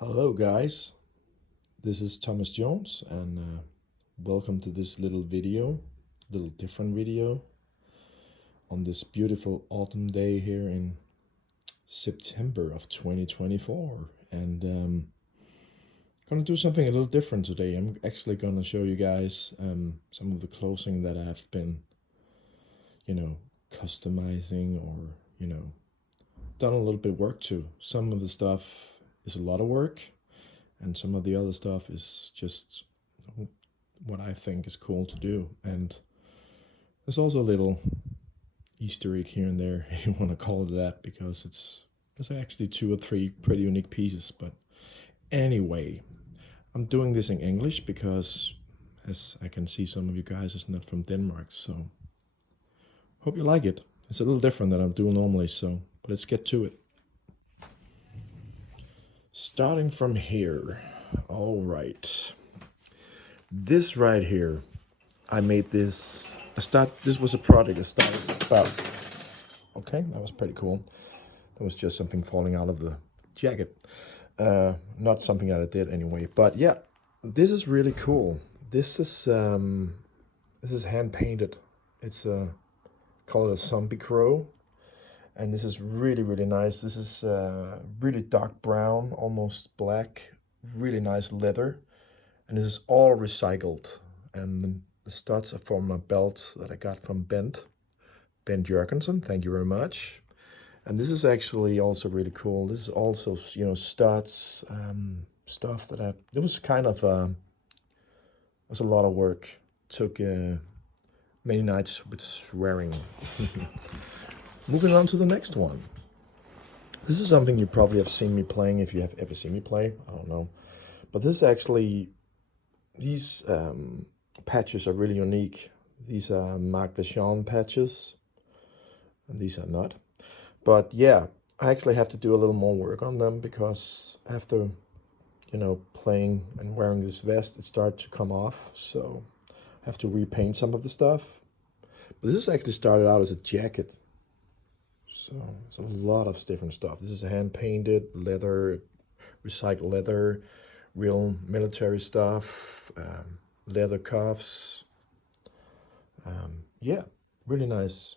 Hello guys, this is Thomas Jones and welcome to this little different video on this beautiful autumn day here in September of 2024. And gonna do something a little different today. I'm actually gonna show you guys some of the clothing that I've been, customizing or, done a little bit of work to. Some of the stuff is a lot of work, and some of the other stuff is just what I think is cool to do. And there's also a little Easter egg here and there, if you want to call it that, because it's actually 2 or 3 pretty unique pieces. But anyway, I'm doing this in English because, as I can see, some of you guys is not from Denmark, so hope you like it. It's a little different than I'm doing normally, so let's get to it. Starting from here, all right. This right here, I made this. This was a project I started about. Okay, that was pretty cool. That was just something falling out of the jacket. Not something that I did anyway. But yeah, this is really cool. This is hand painted. It's called a zombie crow. And this is really, really nice. This is really dark brown, almost black, really nice leather. And this is all recycled. And the studs are from a belt that I got from Bent Jørgensen. Thank you very much. And this is actually also really cool. This is also, studs, stuff that it was kind of, it was a lot of work. Took many nights with swearing. Moving on to the next one. This is something you probably have seen me playing if you have ever seen me play. I don't know. But this is actually, these patches are really unique. These are Marc Vachon patches. And these are not. But yeah, I actually have to do a little more work on them because after, playing and wearing this vest, it started to come off. So I have to repaint some of the stuff. But this actually started out as a jacket. So it's a lot of different stuff. This is hand painted leather, recycled leather, real military stuff, leather cuffs. Yeah, really nice.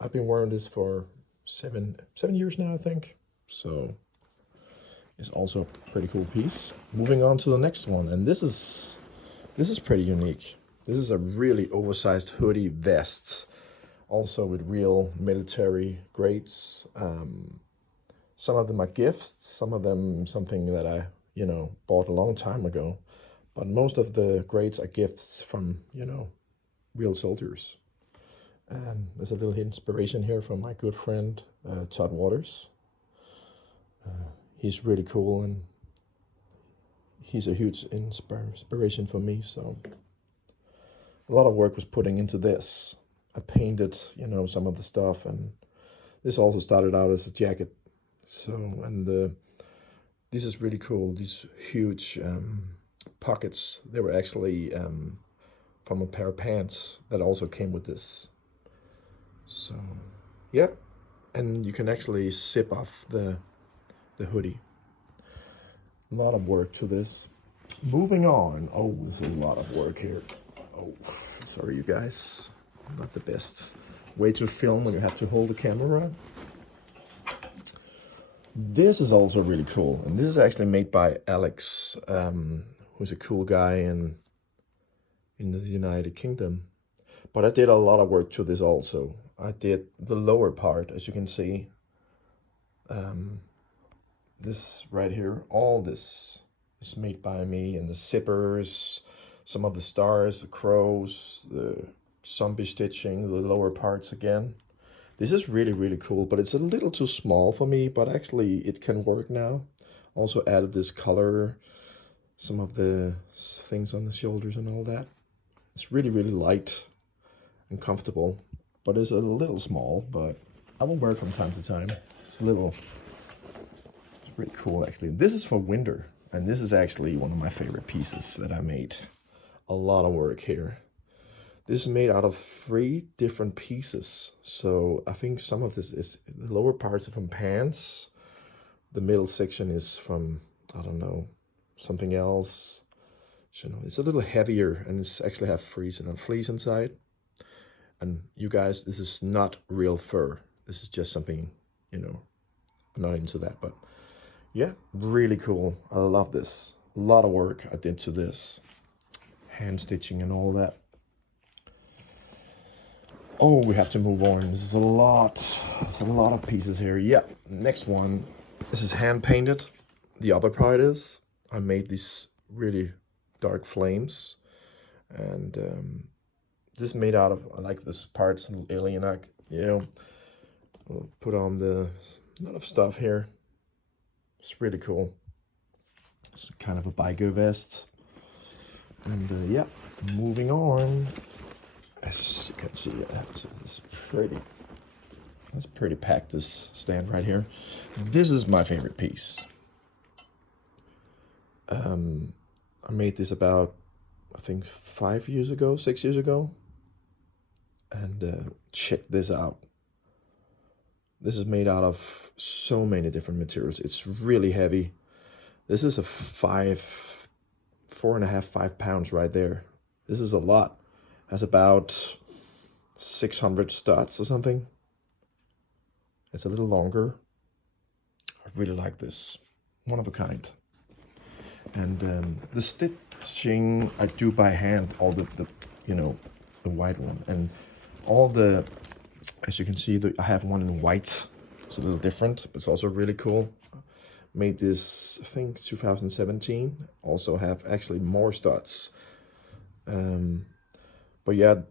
I've been wearing this for seven years now, I think. So it's also a pretty cool piece. Moving on to the next one, and this is pretty unique. This is a really oversized hoodie vest. Also with real military grades. Some of them are gifts, some of them something that I, bought a long time ago. But most of the grades are gifts from, real soldiers. There's a little inspiration here from my good friend, Todd Waters. He's really cool and he's a huge inspiration for me. So a lot of work was putting into this. I painted, some of the stuff, and this also started out as a jacket. So, and this is really cool. These huge pockets, they were actually from a pair of pants that also came with this. So, yeah, and you can actually zip off the hoodie. A lot of work to this. Moving on. Oh, there's a lot of work here. Oh, sorry, you guys. Not the best way to film when you have to hold the camera. This is also really cool, and this is actually made by Alex, who's a cool guy in the United Kingdom. But I did a lot of work to this also. I did the lower part, as you can see. This right here, all this is made by me, and the zippers, some of the stars, the crows, the zombie stitching, the lower parts again. This is really, really cool, but it's a little too small for me, but actually it can work now. Also added this color, some of the things on the shoulders and all that. It's really, really light and comfortable, but it's a little small, but I will wear it from time to time. It's pretty cool actually. This is for winter, and this is actually one of my favorite pieces that I made. A lot of work here. This is made out of 3 different pieces. So I think some of this is, the lower parts are from pants. The middle section is from I don't know, something else. So, you know, it's a little heavier and it's actually have fleece inside. And you guys, this is not real fur. This is just something, you know, I'm not into that, but yeah, really cool. I love this. A lot of work I did to this. Hand stitching and all that. Oh, we have to move on. This is a lot. It's a lot of pieces here. Yeah, next one. This is hand painted. The other part is I made these really dark flames, and this is made out of, I like this part, it's a little alien, you know. I'll put on a lot of stuff here. It's really cool. It's kind of a biker vest. And yeah, moving on. As you can see, that's pretty packed, this stand right here. This is my favorite piece. I made this about, I think 6 years ago. And check this out. This is made out of so many different materials. It's really heavy. This is a 4.5, 5 pounds right there. This is a lot. Has about 600 studs or something. It's a little longer. I really like this. One of a kind. And the stitching I do by hand, all the you know, the white one. And all the, as you can see, I have one in white. It's a little different, but it's also really cool. Made this, I think, 2017. Also have actually more studs. But yeah,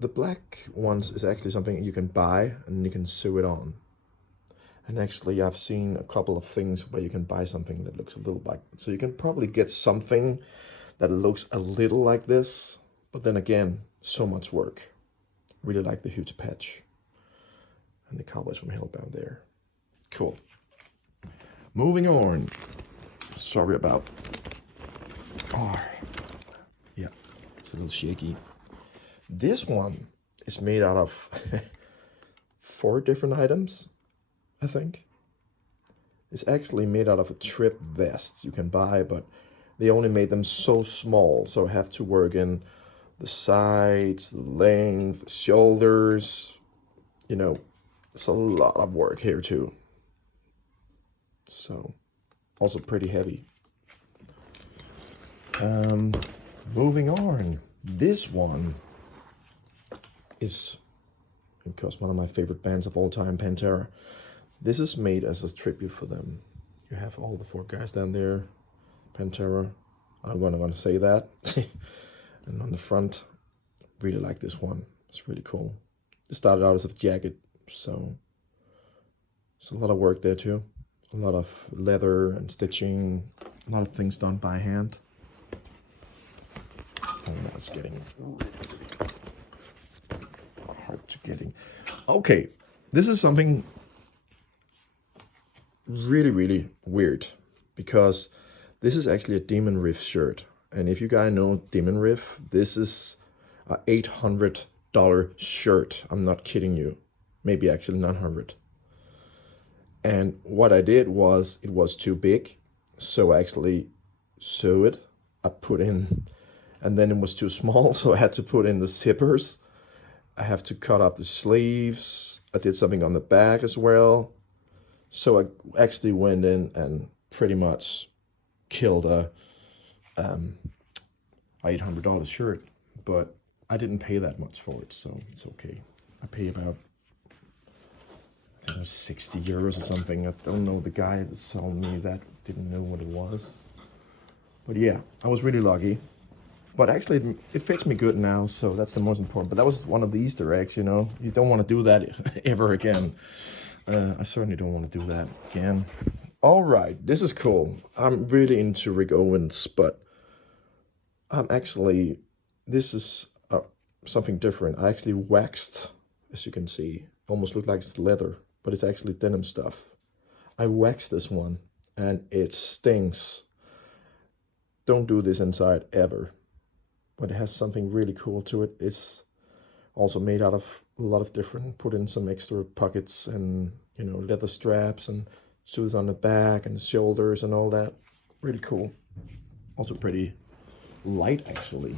the black ones is actually something you can buy and you can sew it on. And actually I've seen a couple of things where you can buy something that looks a little like, so you can probably get something that looks a little like this, but then again, so much work. Really like the huge patch. And the Cowboys from Hellbound there. Cool. Moving on. Sorry about, yeah, it's a little shaky. This one is made out of 4 different items, I think. It's actually made out of a trip vest you can buy, but they only made them so small, so I have to work in the sides, the length, the shoulders. You know, it's a lot of work here too. So, also pretty heavy. Moving on. This one is, because one of my favorite bands of all time, Pantera. This is made as a tribute for them. You have all the 4 guys down there, Pantera. I'm gonna say that. And on the front, really like this one. It's really cool. It started out as a jacket, so it's a lot of work there too. A lot of leather and stitching, a lot of things done by hand. And now it's getting hard to getting. Okay, this is something really, really weird, because this is actually a Demon Riff shirt. And if you guys know Demon Riff, this is a $800 shirt. I'm not kidding you. Maybe actually 900. And what I did was, it was too big, so I actually sewed it. I put in, and then it was too small, so I had to put in the zippers. I have to cut up the sleeves. I did something on the back as well. So I actually went in and pretty much killed a $800 shirt, but I didn't pay that much for it, so it's okay. I pay about, I think it was 60 euros or something. I don't know, the guy that sold me that didn't know what it was. But yeah, I was really lucky. But actually, it fits me good now, so that's the most important. But that was one of the Easter eggs, you know. You don't want to do that ever again. I certainly don't want to do that again. All right, this is cool. I'm really into Rick Owens, but I'm actually, this is something different. I actually waxed, as you can see. Almost look like it's leather, but it's actually denim stuff. I waxed this one, and it stings. Don't do this inside ever. But it has something really cool to it. It's also made out of a lot of different, put in some extra pockets and, you know, leather straps and soothes on the back and the shoulders and all that. Really cool. Also pretty light, actually.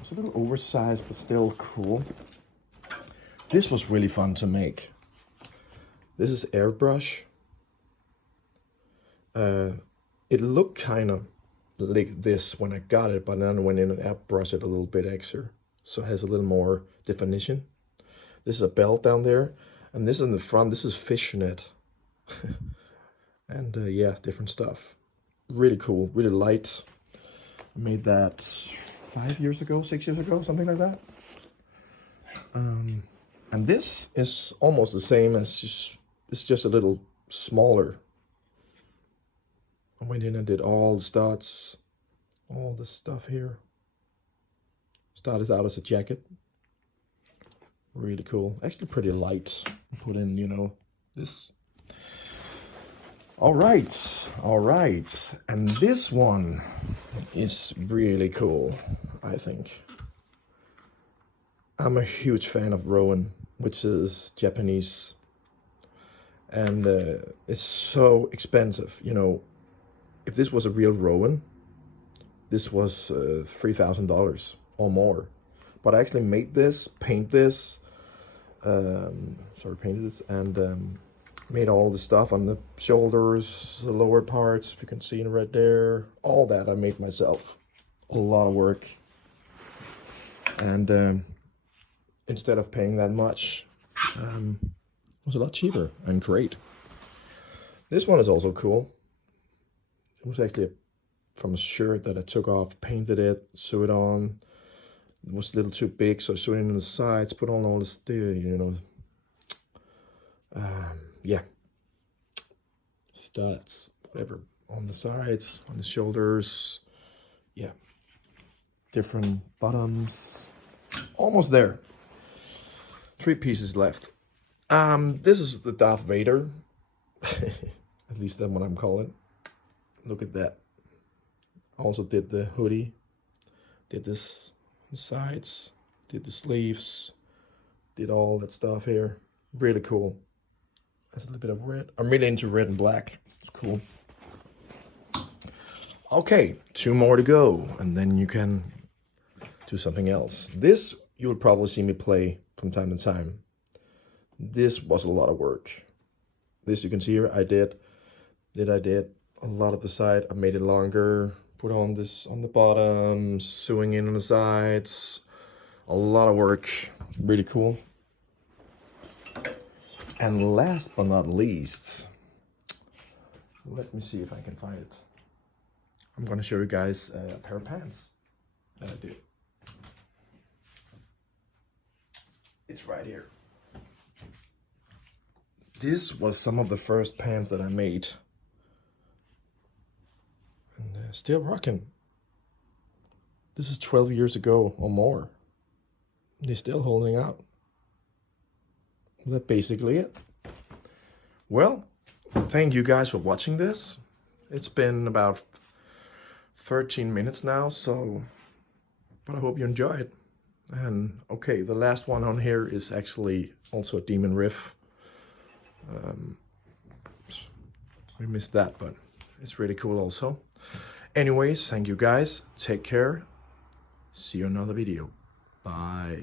It's a little oversized, but still cool. This was really fun to make. This is airbrush. It looked kind of like this when I got it, but then I went in and airbrush it a little bit extra, so it has a little more definition. This is a belt down there, and this in the front, this is fishnet. And yeah, different stuff. Really cool, really light. I made that 5 years ago, 6 years ago, something like that. And this is almost the same as it's just a little smaller. I went in and did all the studs, all this stuff here. Started out as a jacket. Really cool. Actually pretty light. Put in, you know, this. All right. And this one is really cool, I think. I'm a huge fan of Rowan, which is Japanese. And it's so expensive, you know. If this was a real Rowan, this was $3,000 or more. But I actually made this, painted this, and made all the stuff on the shoulders, the lower parts, if you can see it right there. All that I made myself. A lot of work. And instead of paying that much, it was a lot cheaper and great. This one is also cool. It was actually from a shirt that I took off, painted it, sewed it on. It was a little too big, so I sewed it in the sides, put on all this, you know, yeah, studs, whatever, on the sides, on the shoulders, yeah, different bottoms, almost there. 3 pieces left. This is the Darth Vader, at least that's what I'm calling. Look at that. Also did the hoodie, did this on the sides, did the sleeves, did all that stuff here. Really cool. That's a little bit of red. I'm really into red and black. It's cool. Okay, 2 more to go, and then you can do something else. This you'll probably see me play from time to time. This was a lot of work. This you can see here, I did a lot of the side. I made it longer, put on this on the bottom, sewing in on the sides. A lot of work, really cool. And last but not least, let me see if I can find it. I'm gonna show you guys a pair of pants that I did. It's right here. This was some of the first pants that I made. And still rocking. This is 12 years ago or more. They're still holding out. That's basically it. Well, thank you guys for watching this. It's been about 13 minutes now, but I hope you enjoy it. And okay, the last one on here is actually also a Demon Riff. We missed that, but it's really cool also. Anyways, thank you guys. Take care. See you in another video. Bye.